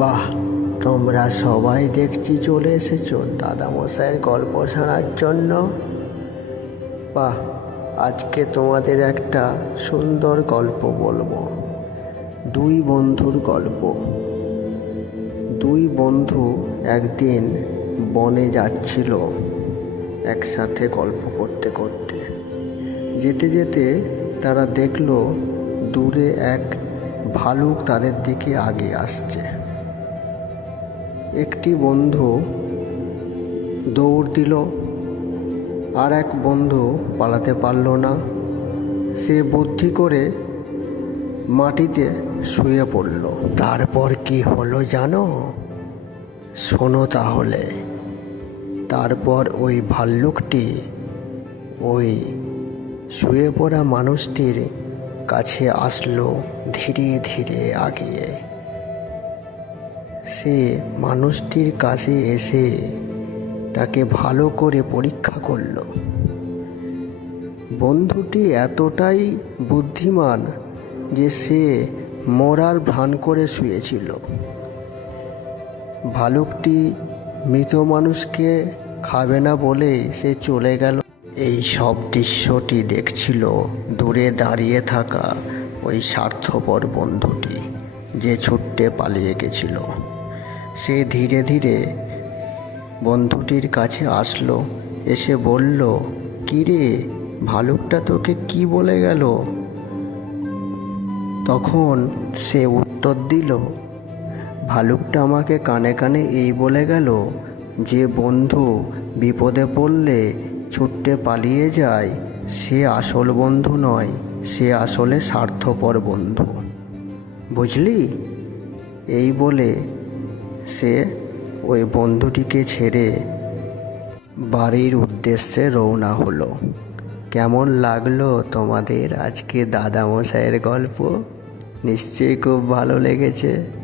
বাহ, তোমরা সবাই দেখছি চলে এসেছ। দাদামশাইয়ের গল্প শোনার জন্য। বাহ, আজকে তোমাদের একটা সুন্দর গল্প বলব। দুই বন্ধুর গল্প। দুই বন্ধু একদিন বনে যাচ্ছিল একসাথে গল্প করতে করতে। যেতে যেতে তারা দেখল দূরে এক ভালুক তাদের দিকে আগে আসছে। একটি বন্ধু দৌড় দিল, আর এক বন্ধু পালাতে পারল না। সে বুদ্ধি করে মাটিতে শুয়ে পড়ল। তারপর কি হলো জানো? শোনো তাহলে। তারপর ওই ভাল্লুকটি, ওই শুয়ে পড়া মানুষটির কাছে আসলো ধীরে ধীরে আগিয়ে। সে মানুষটির কাছে এসে তাকে ভালো করে পরীক্ষা করল। বন্ধুটি এতটাই বুদ্ধিমান যে সে মরার ভান করে শুয়েছিল। ভালুকটি মৃত মানুষকে খাবে না বলেই সে চলে গেল। এই সব দৃশ্যটি দেখছিল দূরে দাঁড়িয়ে থাকা ওই স্বার্থপর বন্ধুটি যে ছুট্টে পালিয়ে গেছিল। সে ধীরে ধীরে বন্ধুটির কাছে আসলো, এসে বলল, কিরে, ভালুকটা তোকে কি বলে গেল? তখন সে উত্তর দিল, ভালুকটা আমাকে কানে কানে এই বলে গেল যে বন্ধু বিপদে পড়লে ছুটতে পালিয়ে যায়, সে আসল বন্ধু নয়, সে আসলে স্বার্থপর বন্ধু। বুঝলি? এই বলে সে ওই বন্ধুটিকে ছেড়ে বাড়ির উদ্দেশ্যে রওনা হলো। কেমন লাগল তোমাদের আজকে দাদামশাইয়ের গল্প? নিশ্চয়ই খুব ভালো লেগেছে।